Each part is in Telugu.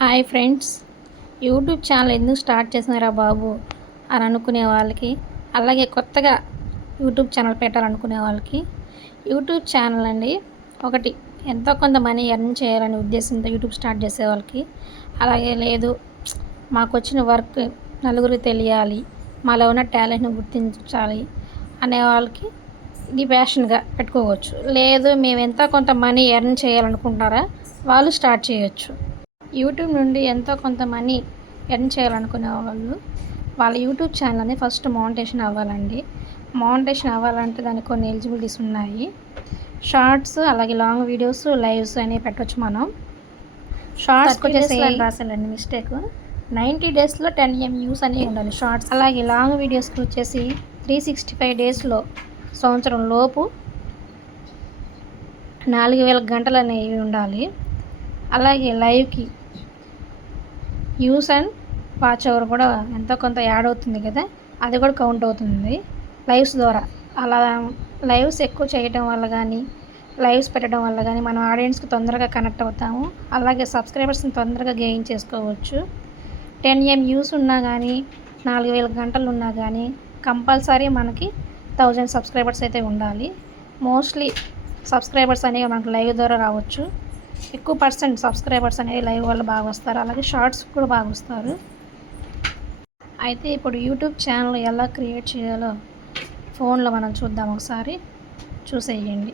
హాయ్ ఫ్రెండ్స్, యూట్యూబ్ ఛానల్ ఎందుకు స్టార్ట్ చేసినారా బాబు అని అనుకునే వాళ్ళకి, అలాగే కొత్తగా యూట్యూబ్ ఛానల్ పెట్టాలనుకునే వాళ్ళకి, యూట్యూబ్ ఛానల్ అండి ఒకటి ఎంతో కొంత మనీ ఎర్న్ చేయాలనే ఉద్దేశంతో యూట్యూబ్ స్టార్ట్ చేసే వాళ్ళకి, అలాగే లేదు మాకు వచ్చిన వర్క్ నలుగురికి తెలియాలి, మాలో ఉన్న టాలెంట్ని గుర్తించాలి అనే వాళ్ళకి ఇది ప్యాషన్గా పెట్టుకోవచ్చు. లేదు మేము ఎంతో కొంత మనీ ఎర్న్ చేయాలనుకుంటారా వాళ్ళు స్టార్ట్ చేయొచ్చు. యూట్యూబ్ నుండి ఎంతో కొంత మనీ ఎర్న్ చేయాలనుకునే వాళ్ళు వాళ్ళ యూట్యూబ్ ఛానల్ని ఫస్ట్ మానిటైజేషన్ అవ్వాలండి. మానిటైజేషన్ అవ్వాలంటే దానికి కొన్ని ఎలిజిబిలిటీస్ ఉన్నాయి. షార్ట్స్, అలాగే లాంగ్ వీడియోస్, లైవ్స్ అనేవి పెట్టవచ్చు. మనం షార్ట్స్కి వచ్చేసి రాసాలండి మిస్టేక్, 90 డేస్లో 10 M వ్యూస్ అనేవి ఉండాలి షార్ట్స్. అలాగే లాంగ్ వీడియోస్కి వచ్చేసి 365 డేస్లో సంవత్సరం లోపు 4000 గంటలు అనేవి ఉండాలి. అలాగే లైవ్కి వ్యూస్ అండ్ వాచ్ అవర్ కూడా ఎంతో కొంత యాడ్ అవుతుంది కదా, అది కూడా కౌంట్ అవుతుంది లైవ్స్ ద్వారా. అలా లైవ్స్ ఎక్కువ చేయడం వల్ల కానీ, లైవ్స్ పెట్టడం వల్ల కానీ మనం ఆడియన్స్కి తొందరగా కనెక్ట్ అవుతాము. అలాగే సబ్స్క్రైబర్స్ని తొందరగా గెయిన్ చేసుకోవచ్చు. 10 M వ్యూస్ ఉన్నా కానీ, 4000 గంటలు ఉన్నా కానీ కంపల్సరీ మనకి 1000 సబ్స్క్రైబర్స్ అయితే ఉండాలి. మోస్ట్లీ సబ్స్క్రైబర్స్ అనేవి మనకు లైవ్ ద్వారా రావచ్చు. ఎక్కువ పర్సెంట్ సబ్స్క్రైబర్స్ అనేవి లైవ్ వల్ల బాగా వస్తారు, అలాగే షార్ట్స్ కూడా బాగా వస్తారు. అయితే ఇప్పుడు యూట్యూబ్ ఛానల్ ఎలా క్రియేట్ చేయాలో ఫోన్లో మనం చూద్దాం, ఒకసారి చూసేయండి.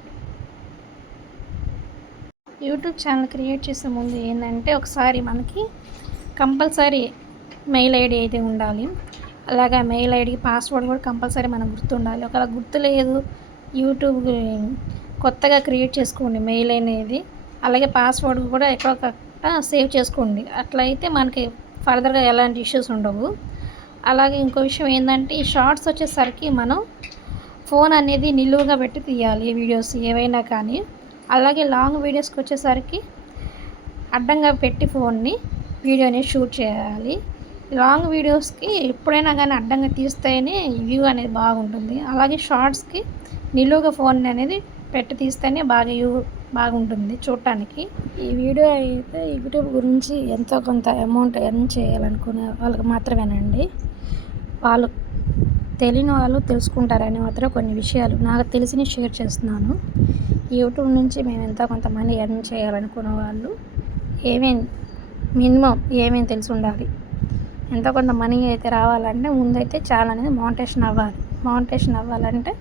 యూట్యూబ్ ఛానల్ క్రియేట్ చేసే ముందు ఏంటంటే ఒకసారి మనకి కంపల్సరీ మెయిల్ ఐడి అయితే ఉండాలి. అలాగే మెయిల్ ఐడికి పాస్వర్డ్ కూడా కంపల్సరీ మనకు గుర్తుండాలి. ఒకవేళ గుర్తు లేదు, యూట్యూబ్ కొత్తగా క్రియేట్ చేసుకోండి మెయిల్ అనేది, అలాగే పాస్వర్డ్ కూడా ఎక్కడొక్కడ సేవ్ చేసుకోండి. అట్లయితే మనకి ఫర్దర్గా ఎలాంటి ఇష్యూస్ ఉండవు. అలాగే ఇంకో విషయం ఏంటంటే ఈ షార్ట్స్ వచ్చేసరికి మనం ఫోన్ అనేది నిలువుగా పెట్టి తీయాలి వీడియోస్ ఏవైనా కానీ. అలాగే లాంగ్ వీడియోస్కి వచ్చేసరికి అడ్డంగా పెట్టి ఫోన్ని వీడియోని షూట్ చేయాలి. లాంగ్ వీడియోస్కి ఎప్పుడైనా కానీ అడ్డంగా తీస్తేనే వ్యూ అనేది బాగుంటుంది. అలాగే షార్ట్స్కి నిలువుగా ఫోన్ అనేది పెట్టి తీస్తేనే బాగుంటుంది చూడటానికి. ఈ వీడియో అయితే యూట్యూబ్ గురించి ఎంతో కొంత అమౌంట్ ఎర్న్ చేయాలనుకునే వాళ్ళకి మాత్రమేనండి. వాళ్ళు తెలియని వాళ్ళు తెలుసుకుంటారని మాత్రం కొన్ని విషయాలు నాకు తెలిసినవి షేర్ చేస్తున్నాను. యూట్యూబ్ నుంచి మేము ఎంతో కొంత మనీ ఎర్న్ చేయాలనుకునే వాళ్ళు ఏమేమి తెలిసి ఉండాలి. ఎంతో కొంత మనీ అయితే రావాలంటే ముందైతే ఛానల్ అనేది మానిటైజేషన్ అవ్వాలి. మానిటైజేషన్ అవ్వాలంటే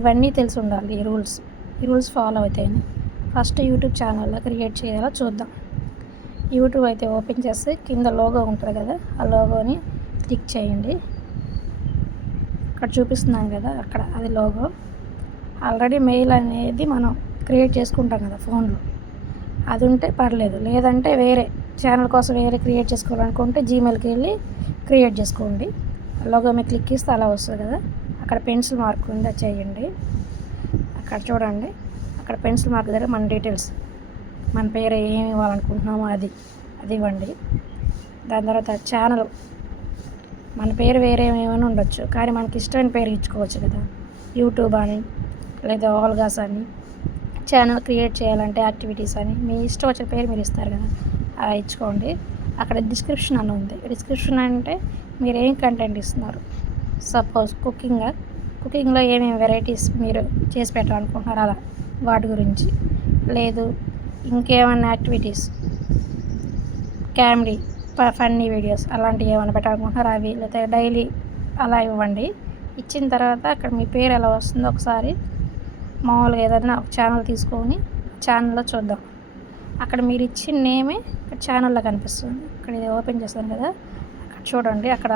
ఇవన్నీ తెలిసి ఉండాలి. ఈ రూల్స్ ఫాలో అవుతాయని ఫస్ట్ యూట్యూబ్ ఛానల్లో క్రియేట్ చేయాలో చూద్దాం. యూట్యూబ్ అయితే ఓపెన్ చేస్తే కింద లోగో ఉంటుంది కదా, ఆ లోగోని క్లిక్ చేయండి. అక్కడ చూపిస్తున్నాం కదా, అక్కడ అది లోగో. ఆల్రెడీ మెయిల్ అనేది మనం క్రియేట్ చేసుకుంటాం కదా ఫోన్లో, అది ఉంటే పర్లేదు. లేదంటే వేరే ఛానల్ కోసం వేరే క్రియేట్ చేసుకోవాలనుకుంటే జీమెయిల్కి వెళ్ళి క్రియేట్ చేసుకోండి. లోగో మీద క్లిక్ చేస్తే అలా వస్తుంది కదా, అక్కడ పెన్సిల్ మార్క్ ఉంది, అది చేయండి. అక్కడ చూడండి, అక్కడ పెన్సిల్ మార్క్ దగ్గర మన డీటెయిల్స్, మన పేరు ఏమి ఇవ్వాలనుకుంటున్నామో అది ఇవ్వండి. దాని తర్వాత ఛానల్, మన పేరు వేరే ఏమైనా ఉండొచ్చు, కానీ మనకి ఇష్టమైన పేరు ఇచ్చుకోవచ్చు కదా, యూట్యూబ్ అని లేదా ఆల్గాస్ అని. ఛానల్ క్రియేట్ చేయాలంటే యాక్టివిటీస్ అని మీ ఇష్టం వచ్చిన పేరు మీరు ఇస్తారు కదా, అలా ఇచ్చుకోండి. అక్కడ డిస్క్రిప్షన్ అని ఉంది. డిస్క్రిప్షన్ అంటే మీరు ఏం కంటెంట్ ఇస్తున్నారు. సపోజ్ కుకింగ్లో ఏమేమి వెరైటీస్ మీరు చేసి పెట్టాలనుకుంటున్నారు అలా వాటి గురించి, లేదు ఇంకేమైనా యాక్టివిటీస్, కామెడీ, ఫన్నీ వీడియోస్ అలాంటివి ఏమైనా పెట్టాలనుకుంటున్నారు అవి, లేదా డైలీ అలా ఇవ్వండి. ఇచ్చిన తర్వాత అక్కడ మీ పేరు ఎలా వస్తుందో ఒకసారి మామూలుగా ఏదైనా ఒక ఛానల్ తీసుకొని ఛానల్లో చూద్దాం. అక్కడ మీరు ఇచ్చిన నేమే ఇక్కడ ఛానల్లో కనిపిస్తుంది. ఇక్కడ ఇది ఓపెన్ చేస్తాను కదా, అక్కడ చూడండి, అక్కడ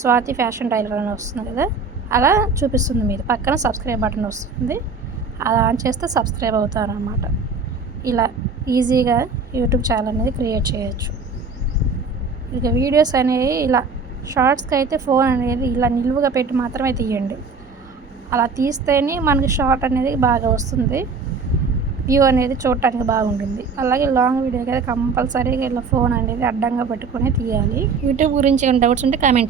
స్వాతి ఫ్యాషన్ టైలర్ అని వస్తుంది కదా, అలా చూపిస్తుంది. మీరు పక్కన సబ్స్క్రైబ్ బటన్ వస్తుంది, అది ఆన్ చేస్తే సబ్స్క్రైబ్ అవుతారన్నమాట. ఇలా ఈజీగా యూట్యూబ్ ఛానల్ అనేది క్రియేట్ చేయొచ్చు. ఇక వీడియోస్ అనేవి ఇలా షార్ట్స్కి అయితే ఫోన్ అనేది ఇలా నిలువుగా పెట్టి మాత్రమే తీయండి. అలా తీస్తేనే మనకి షార్ట్ అనేది బాగా వస్తుంది, వ్యూ అనేది చూడటానికి బాగుంటుంది. అలాగే లాంగ్ వీడియోకి అయితే కంపల్సరీగా ఇలా ఫోన్ అనేది అడ్డంగా పెట్టుకొని తీయాలి. యూట్యూబ్ గురించి ఏమైనా డౌట్స్ ఉంటే కామెంట్